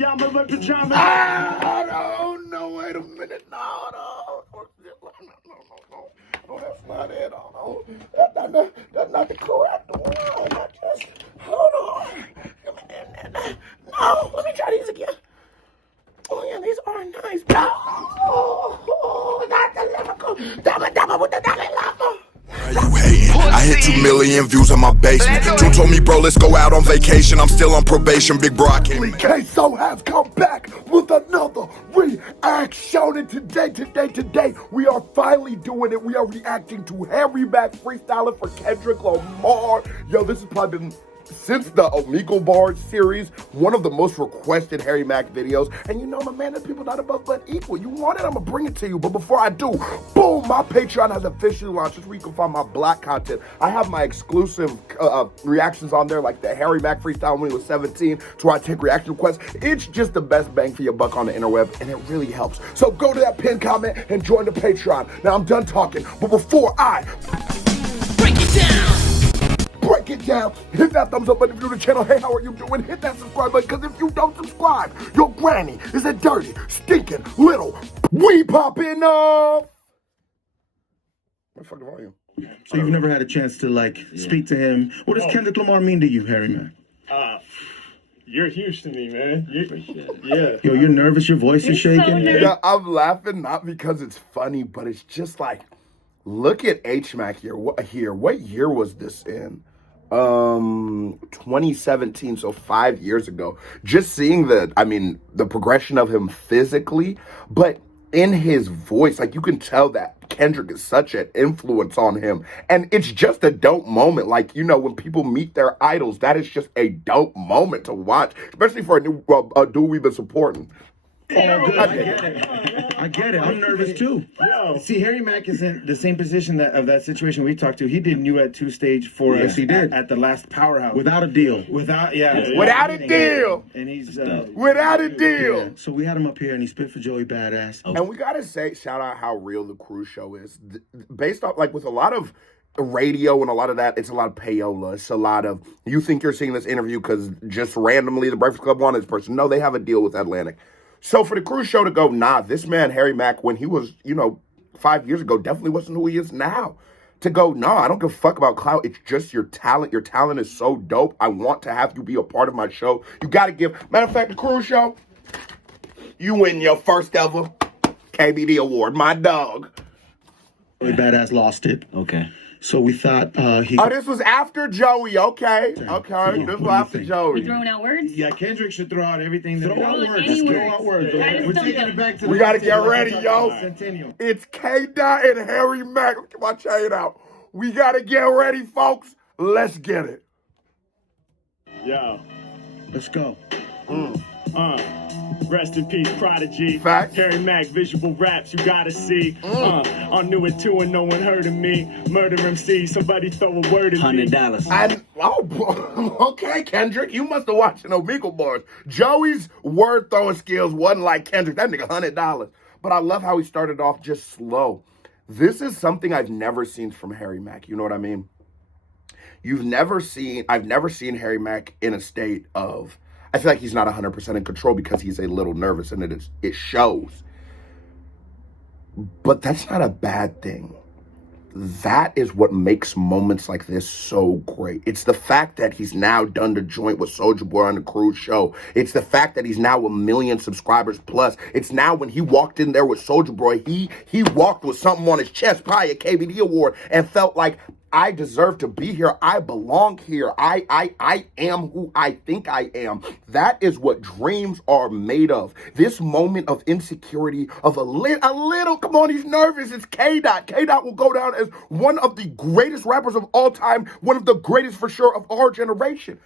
Yeah, I'm a pajama. No, wait a minute. No. No, that's not it. No. That's not the correct one. Hold on. No, let me try these again. Oh, yeah, these are nice. No, not the lyrical. Double with the dolly lava. You hating? I hit 2 million views on my basement. Two told me, bro, let's go out on vacation. I'm still on probation, big bro. I can't. Queso has come back with another reaction. And today, we are finally doing it. We are reacting to Harry Mack freestyling for Kendrick Lamar. Yo, this has probably been, since the Omegle Bars series, one of the most requested Harry Mack videos. And you know, my man, there's people not above but equal. You want it, I'm gonna bring it to you. But before I do, boom, my Patreon has officially launched. This is where you can find my Black content. I have my exclusive reactions on there, like the Harry Mack freestyle when he was 17, to where I take reaction requests. It's just the best bang for your buck on the interweb, and it really helps. So go to that pinned comment and join the Patreon. Now I'm done talking, but before I break it down, hit that thumbs up button if you're new to the channel. Hey, how are you doing? Hit that subscribe button, because if you don't subscribe, your granny is a dirty, stinking little we popping up. What the fuck volume? So you've never had a chance to speak to him. What does Kendrick Lamar mean to you, Harry Mack? You're huge to me, man. Yeah. Yo, you're nervous. Your voice is shaking. Yeah, I'm laughing not because it's funny, but it's just like, look at H-Mack here. What year was this in? 2017, so 5 years ago. Just seeing the progression of him physically, but in his voice, like, you can tell that Kendrick is such an influence on him. And it's just a dope moment. Like, you know, when people meet their idols, that is just a dope moment to watch, especially for a new dude we've been supporting. I get it. I'm nervous too. See, Harry Mack is in the same position of that situation we talked to. He did New at 2 stage for us. He did at the last Powerhouse without a deal. Without a deal. And he's without a deal. Yeah. So we had him up here, and he spit for Joey Badass. And we gotta say, shout out how real the Cruise Show is. Based off, like, with a lot of radio and a lot of that, it's a lot of payola. It's a lot of, you think you're seeing this interview because just randomly the Breakfast Club wanted this person. No, they have a deal with Atlantic. So for the Cruise Show to go, nah, this man, Harry Mack, when he was, 5 years ago, definitely wasn't who he is now. To go, nah, I don't give a fuck about clout. It's just your talent. Your talent is so dope. I want to have you be a part of my show. You got to give, matter of fact, the Cruise Show, you win your first ever KBD award, my dog. Joey Badass lost it. Okay. So we thought this was after Joey. Okay. This was after Joey. You throwing out words? Yeah, Kendrick should throw out everything. Throw out words. Throw out words. We're taking it back to we got to get ready, yo. It's K-Dot and Harry Mack. Look at my chain out. We got to get ready, folks. Let's get it. Yo. Let's go. Rest in peace, Prodigy. Facts. Harry Mack, visual raps, you gotta see. I knew it too and no one heard of me. Murder MC, somebody throw a word at me. $100. Okay, Kendrick, you must have watched an Omegle Bars. Joey's word throwing skills wasn't like Kendrick. That nigga $100. But I love how he started off just slow. This is something I've never seen from Harry Mack. You know what I mean? I've never seen Harry Mack in a state of, I feel like he's not 100% in control because he's a little nervous, and it shows. But that's not a bad thing. That is what makes moments like this so great. It's the fact that he's now done the joint with Soulja Boy on the Cruise Show. It's the fact that he's now 1 million subscribers plus. It's now when he walked in there with Soulja Boy, he walked with something on his chest, probably a KBD award, and felt like, I deserve to be here. I belong here. I am who I think I am. That is what dreams are made of. This moment of insecurity, of a little, come on, he's nervous. It's K-Dot. K-Dot will go down as one of the greatest rappers of all time, one of the greatest for sure of our generation.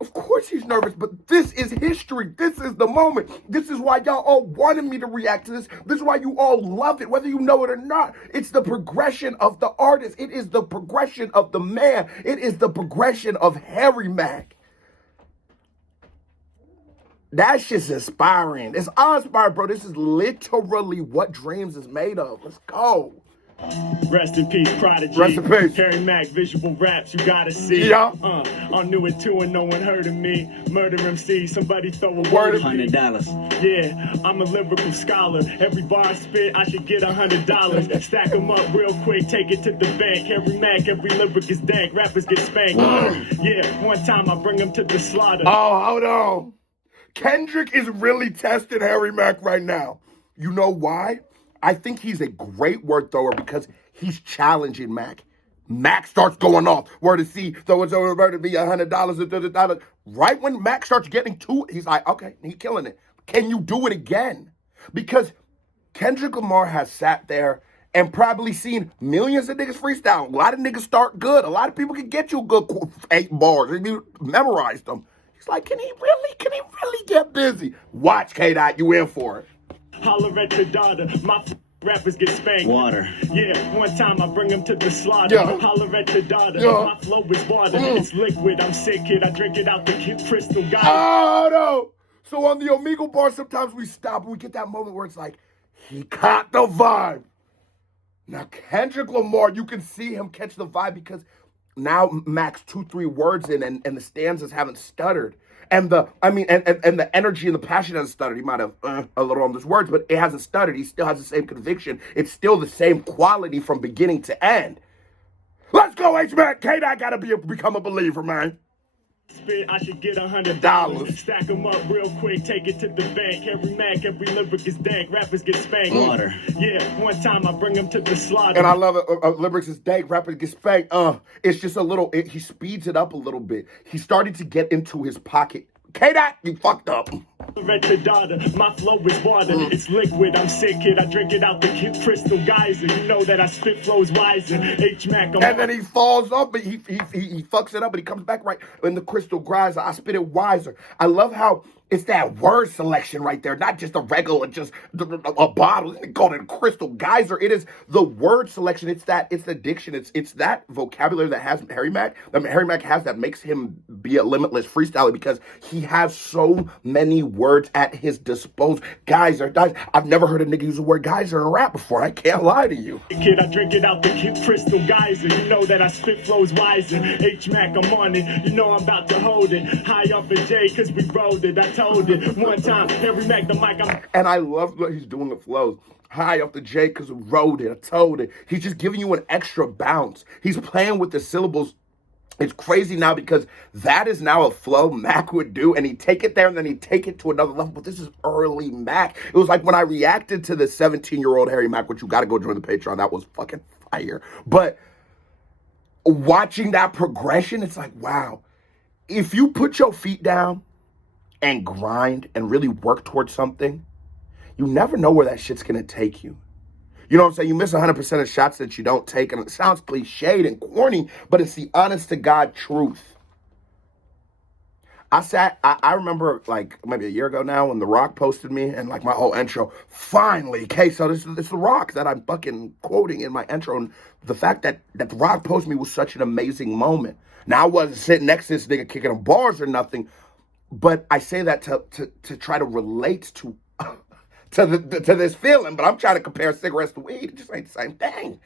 Of course he's nervous, but this is history. This is the moment. This is why y'all all wanted me to react to this. This is why you all love it, whether you know it or not. It's the progression of the artist. It is the progression of the man. It is the progression of Harry Mack. That's just inspiring. It's uninspired, bro. This is literally what dreams is made of. Let's go. Rest in peace, Prodigy. Rest in peace. Harry Mack, visual raps, you gotta see. Yeah. I'm new at 2 and no one heard of me. Murder MC, somebody throw a Word word of at me. $100. Yeah, I'm a lyrical scholar. Every bar I spit, I should get $100. Stack them up real quick, take it to the bank. Harry Mack, every lyric is dank. Rappers get spanked. Yeah, one time I bring them to the slaughter. Oh, hold on. Kendrick is really testing Harry Mack right now. You know why? I think he's a great word thrower because he's challenging Mack. Mack starts going off. Word to see, so it's over to be $100. Right when Mack starts getting to it, he's like, okay, he's killing it. Can you do it again? Because Kendrick Lamar has sat there and probably seen millions of niggas freestyle. A lot of niggas start good. A lot of people can get you a good 8 bars if you memorize them. He's like, can he really get busy? Watch, K-Dot, you in for it. Holler at your daughter. My rappers get spanked. Water. Yeah, one time I bring them to the slaughter. Yeah. Holler at your daughter. Yeah. My flow is water. It's liquid. I'm sick, kid. I drink it out the crystal guy. Oh, no. So on the Omegle bar, sometimes we stop and we get that moment where it's like, he caught the vibe. Now, Kendrick Lamar, you can see him catch the vibe because now Mack's 2-3 words in and the stanzas haven't stuttered. And the energy and the passion hasn't stuttered. He might have a little on those words, but it hasn't stuttered. He still has the same conviction. It's still the same quality from beginning to end. Let's go, H-Mack. K-Dot gotta become a believer, man. Spit, I should get $100. Stack them up real quick, take it to the bank. Harry Mack, every lyric is dank. Rappers get spanked. Water. Yeah, one time I bring them to the slaughter. And I love it. Lyrics is dank. Rappers get spanked. It's just a little. He speeds it up a little bit. He's starting to get into his pocket. K-Dot, you fucked up. At your daughter, my flow is water. It's liquid. I'm sick, kid. I drink it out the crystal geyser. You know that I spit flows wiser. H-Mack. And then he falls off, but he fucks it up, but he comes back right in the crystal geyser. I spit it wiser. I love how it's that word selection right there, not just a regular, just a bottle. It's called a crystal geyser. It is the word selection. It's the diction. It's that vocabulary that has Harry Mack. Harry Mack has that makes him be a limitless freestyler because he has so many words at his disposal. Geyser. I've never heard a nigga use the word geyser in rap before. I can't lie to you. Kid, I drink it out the crystal geyser. You know that I spit flows wiser. H-Mack, I'm on it. You know I'm about to hold it. High up in J, cause we rolled it. I told it one time. Harry Mack, the mic, And I love what he's doing with flows. High up the J because we wrote it. I told it. He's just giving you an extra bounce. He's playing with the syllables. It's crazy now because that is now a flow Mack would do, and he'd take it there and then he'd take it to another level. But this is early Mack. It was like when I reacted to the 17-year-old Harry Mack, which you got to go join the Patreon. That was fucking fire. But watching that progression, it's like, wow. If you put your feet down and grind and really work towards something, you never know where that shit's going to take you. You know what I'm saying? You miss 100% of shots that you don't take. And it sounds cliched and corny, but it's the honest to God truth. I remember like maybe a year ago now when The Rock posted me and like my whole intro, finally, okay, so this is The Rock that I'm fucking quoting in my intro. And the fact that The Rock posted me was such an amazing moment. Now I wasn't sitting next to this nigga kicking him bars or nothing, but I say that to try to relate to this feeling, but I'm trying to compare cigarettes to weed. It just ain't the same thing.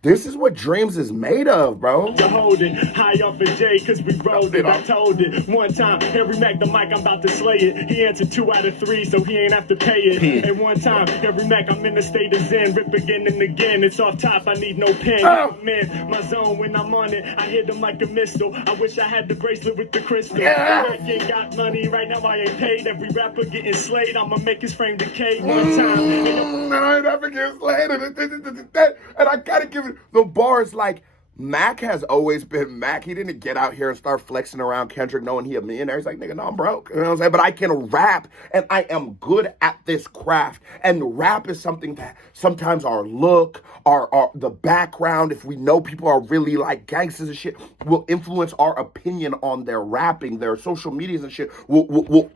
This is what dreams is made of, bro. to hold it. High off in J, cause we rolled it. I told it. One time, Harry Mack, the mic, I'm about to slay it. He answered 2 out of 3, so he ain't have to pay it. And one time, Harry Mack, I'm in the state of zen. Rip again and again. It's off top, I need no pen. I'm in my zone when I'm on it. I hit them like a missile. I wish I had the bracelet with the crystal. I ain't got money right now, I ain't paid. Every rapper getting slayed, I'ma make his frame decay one time. I ain't ever get slayed. And I gotta give it the bars like Mack has always been Mack. He didn't get out here and start flexing around Kendrick knowing he a millionaire. He's like, nigga, no, I'm broke. You know what I'm saying? But I can rap and I am good at this craft. And rap is something that sometimes our look, our the background, if we know people are really like gangsters and shit, will influence our opinion on their rapping, their social medias and shit, will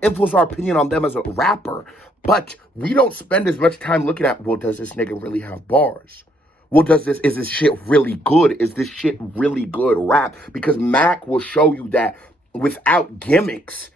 influence our opinion on them as a rapper. But we don't spend as much time looking at, well, does this nigga really have bars? Well, is this shit really good? Is this shit really good rap? Because Mack will show you that without gimmicks,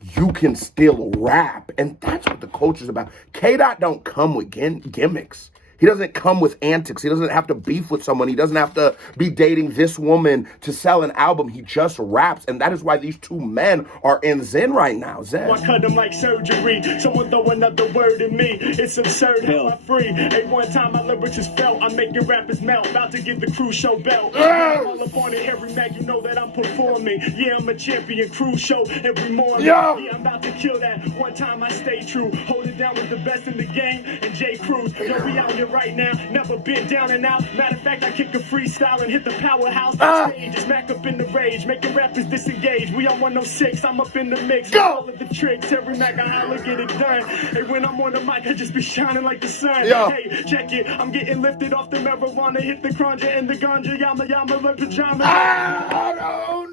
you can still rap. And that's what the culture's about. K-Dot don't come with gimmicks. He doesn't come with antics. He doesn't have to beef with someone. He doesn't have to be dating this woman to sell an album. He just raps, and that is why these two men are in Zen right now. Zen. I cut him like surgery. Someone throw another word in me. It's absurd how I free. At one time my lyrics is felt. I'm making rappers melt. About to get the Cruise Show belt. All up on it, Harry Mack, you know that I'm performing. Yeah, I'm a champion. Cruise Show every morning. Yeah, I'm about to kill that. One time I stay true. Hold it down with the best in the game. And J. Cruz. Yo, we out here right now. Never been down and out. Matter of fact, I kick a freestyle and hit the powerhouse stage. It's Mack up in the rage. Making rappers disengage. We on 106. I'm up in the mix. Go! All of the tricks. Every Mack I holler, get it done. And when I'm on the mic, I just be shining like the sun. Yeah. Hey, check it. I'm getting lifted off the marijuana. Hit the cranja and the ganja. Yama, yama, like pajama.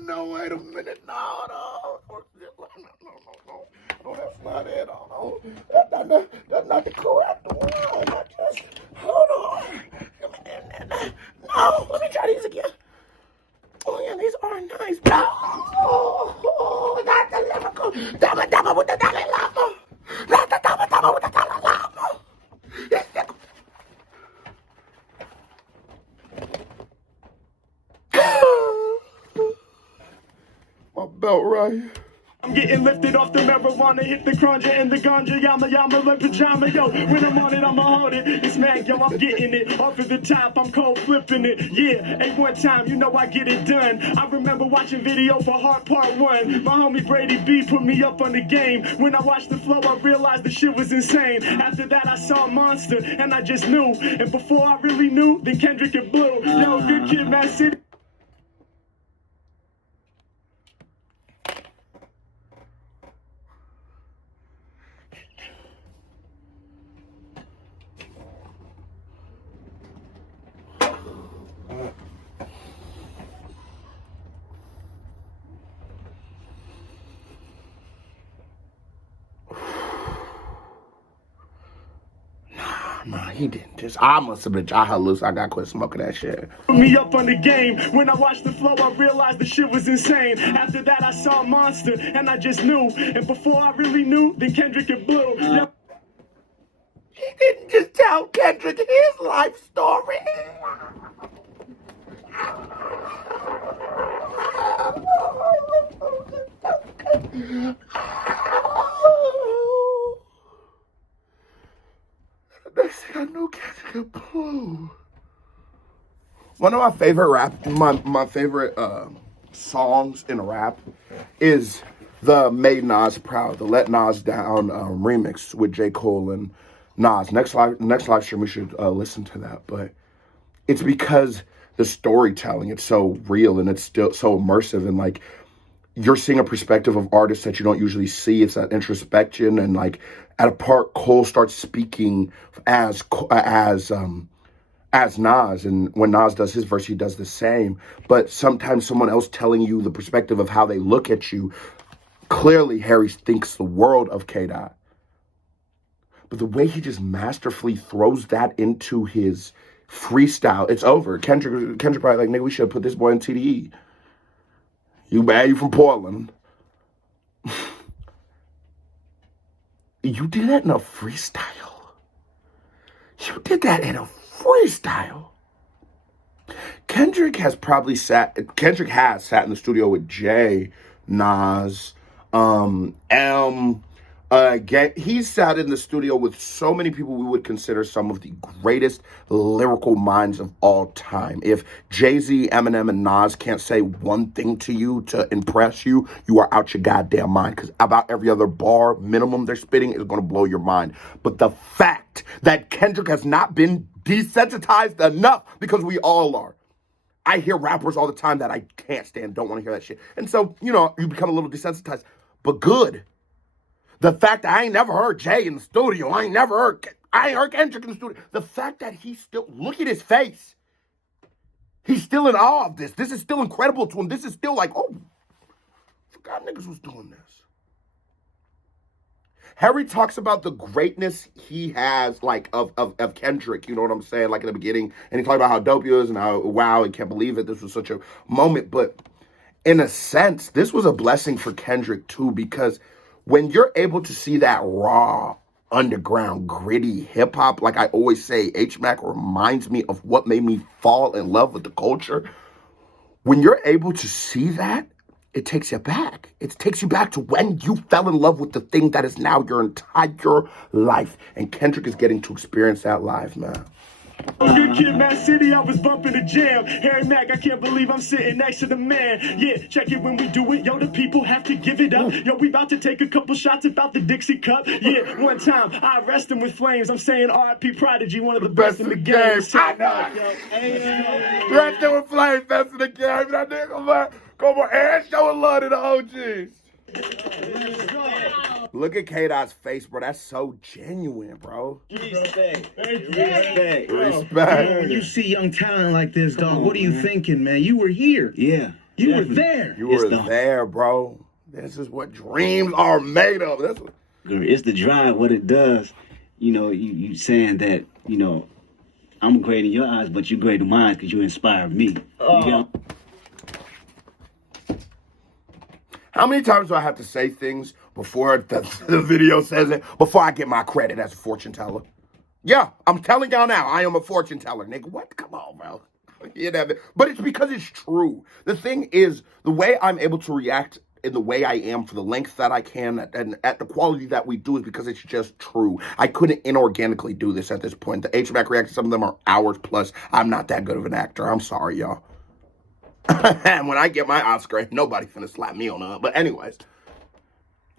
No, wait a minute. No, that's not it. No, that's not the correct one. Hold on. No, let me try these again. Oh, yeah, these are nice. Oh, not the lyrical. Dabba with the Dalai Lama. Not the dabba with the Dalai Lama. My belt right. I'm getting lifted off the marijuana, hit the cranja and the ganja, yama yama like pajama, yo. When I'm on it, I'ma hold it. It's Mack, yo, I'm getting it. Off of the top, I'm cold flipping it. Yeah, at one time, you know I get it done. I remember watching video for Heart Part 1. My homie Brady B put me up on the game. When I watched the flow, I realized the shit was insane. After that, I saw Monster, and I just knew. And before I really knew, then Kendrick and Blue. Yo, good kid, Mad City. Nah, he didn't. I must have been. I gotta quit smoking that shit. Put me up on the game. When I watched the flow, I realized the shit was insane. After that, I saw Monster, and I just knew. And before I really knew, then Kendrick and Blue. He didn't just tell Kendrick his life story. Next thing I knew, Kendrick and Blue. One of my favorite my favorite songs in a rap is the Made Nas Proud, the Let Nas Down remix with J. Cole and Nas. Next live stream, we should listen to that. But it's because the storytelling, it's so real and it's still so immersive, and like you're seeing a perspective of artists that you don't usually see. It's that introspection, and like at a part, Cole starts speaking as Nas, and when Nas does his verse, he does the same. But sometimes someone else telling you the perspective of how they look at you. Clearly, Harry thinks the world of K-Dot. But the way he just masterfully throws that into his freestyle, it's over. Kendrick probably like, nigga, we should have put this boy in TDE. You bad, you from Portland. You did that in a freestyle. You did that in a freestyle. Kendrick has sat in the studio with Jay, Nas, He's sat in the studio with so many people we would consider some of the greatest lyrical minds of all time. If Jay-Z, Eminem, and Nas can't say one thing to you to impress you, you are out your goddamn mind, because about every other bar minimum they're spitting is going to blow your mind. But the fact that Kendrick has not been desensitized enough, because we all are. I hear rappers all the time that I can't stand, don't want to hear that shit. And so, you become a little desensitized, but good. The fact that I ain't never heard Jay in the studio, I ain't heard Kendrick in the studio. The fact that he still, look at his face. He's still in awe of this. This is still incredible to him. This is still like, oh, forgot niggas was doing this. Harry talks about the greatness he has, like, of Kendrick, you know what I'm saying, like in the beginning. And he talked about how dope he is and how, wow, he can't believe it. This was such a moment. But in a sense, this was a blessing for Kendrick too, because when you're able to see that raw underground, gritty hip hop. Like I always say, H-Mack reminds me of what made me fall in love with the culture. When you're able to see that, it takes you back. It takes you back to when you fell in love with the thing that is now your entire life. And Kendrick is getting to experience that live, man. Good kid, Mack City, I was bumping the jam. Harry Mack, I can't believe I'm sitting next to the man. Yeah, check it when we do it. Yo, the people have to give it up. Yo, we about to take a couple shots about the Dixie Cup. Yeah, one time, I arrest him with flames. I'm saying R.I.P. Prodigy, one of the best in the game. I know. Arrest him with flames, best in the game. That nigga, man. Come on, and showing love to the OGs. Look at K-Dot's face, bro. That's so genuine, bro. Respect. Respect. You see young talent like this, dog. What are you thinking, man? You were here. Yeah. You were there. You were there, bro. This is what dreams are made of. That's what... It's the drive, what it does. You know, you saying that, you know, I'm great in your eyes, but you're great in mine because you inspired me. You know? How many times do I have to say things before the video says it, before I get my credit as a fortune teller? Yeah, I'm telling y'all now, I am a fortune teller, nigga. What? Come on, bro. You know, but it's because it's true. The thing is, the way I'm able to react in the way I am for the length that I can and at the quality that we do is because it's just true. I couldn't inorganically do this at this point. The H-Mack reactions, some of them are hours plus. I'm not that good of an actor. I'm sorry, y'all. And when I get my Oscar, ain't nobody finna slap me on it. But anyways,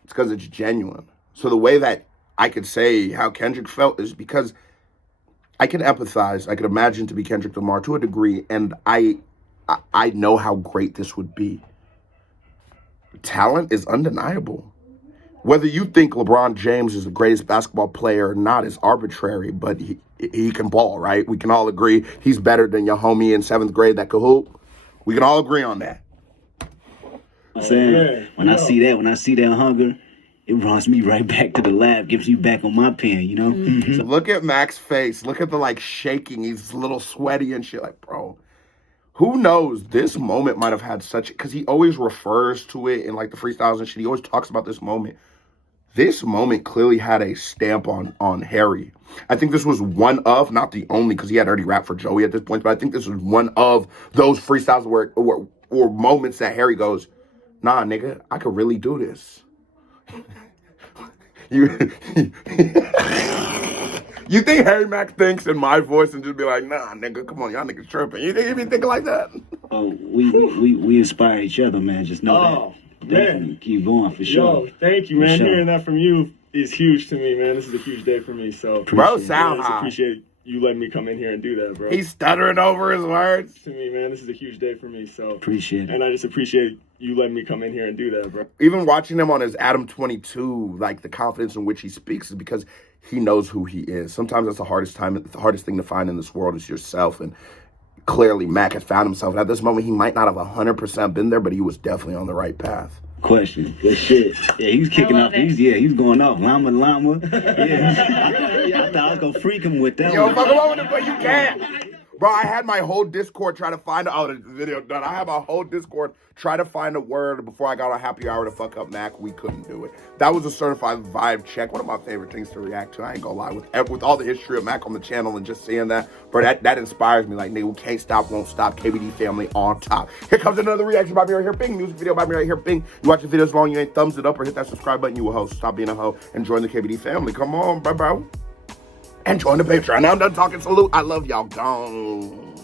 it's because it's genuine. So the way that I could say how Kendrick felt is because I can empathize. I could imagine to be Kendrick Lamar to a degree, and I know how great this would be. Talent is undeniable. Whether you think LeBron James is the greatest basketball player or not is arbitrary, but he can ball, right? We can all agree he's better than your homie in 7th grade that could hoop. We can all agree on that. I'm saying, when I see that hunger, it runs me right back to the lab, gives you back on my pen, you know? Mm-hmm. So look at Mack's face. Look at the, like, shaking. He's a little sweaty and shit. Like, bro, who knows? This moment might have had such... Because he always refers to it in, like, the freestyles and shit. He always talks about this moment. This moment clearly had a stamp on Harry. I think this was one of, not the only, because he had already rapped for Joey at this point, but I think this was one of those freestyles where moments that Harry goes, nah, nigga, I could really do this. You think Harry Mack thinks in my voice and just be like, nah, nigga, come on, y'all niggas tripping. You think he be thinking like that? Oh, we inspire each other, man. Just know that. Definitely keep going for sure. Yo, thank you, man. Sure. Hearing that from you is huge to me, man. This is a huge day for me. So, bro, sound high. Appreciate you letting me come in here and do that, bro. He's stuttering over his words. To me, man, this is a huge day for me. So appreciate it. And I just appreciate you letting me come in here and do that, bro. Even watching him on his Adam 22, like the confidence in which he speaks is because he knows who he is. Sometimes that's the hardest thing to find in this world is yourself. And clearly Mack has found himself. And at this moment, he might not have 100% been there, but he was definitely on the right path. Question. Good shit. Yeah, he was kicking off. He's going off. Llama. Yeah. I thought I was going to freak him with that. Yo, fuck him over there, but you can't. Bro, I had my whole Discord try to find the video done. I had my whole Discord try to find a word before I got on Happy Hour to fuck up Mack. We couldn't do it. That was a certified vibe check. One of my favorite things to react to. I ain't gonna lie. With all the history of Mack on the channel and just seeing that, bro, that inspires me. Like, nigga, we can't stop, won't stop. KBD family on top. Here comes another reaction by me right here. Bing. Music video by me right here. Bing. You watch the videos long, you ain't thumbs it up or hit that subscribe button. You a host. Stop being a hoe and join the KBD family. Come on, bro. And join the Patreon. Now I'm done talking. Salute. I love y'all. Gone.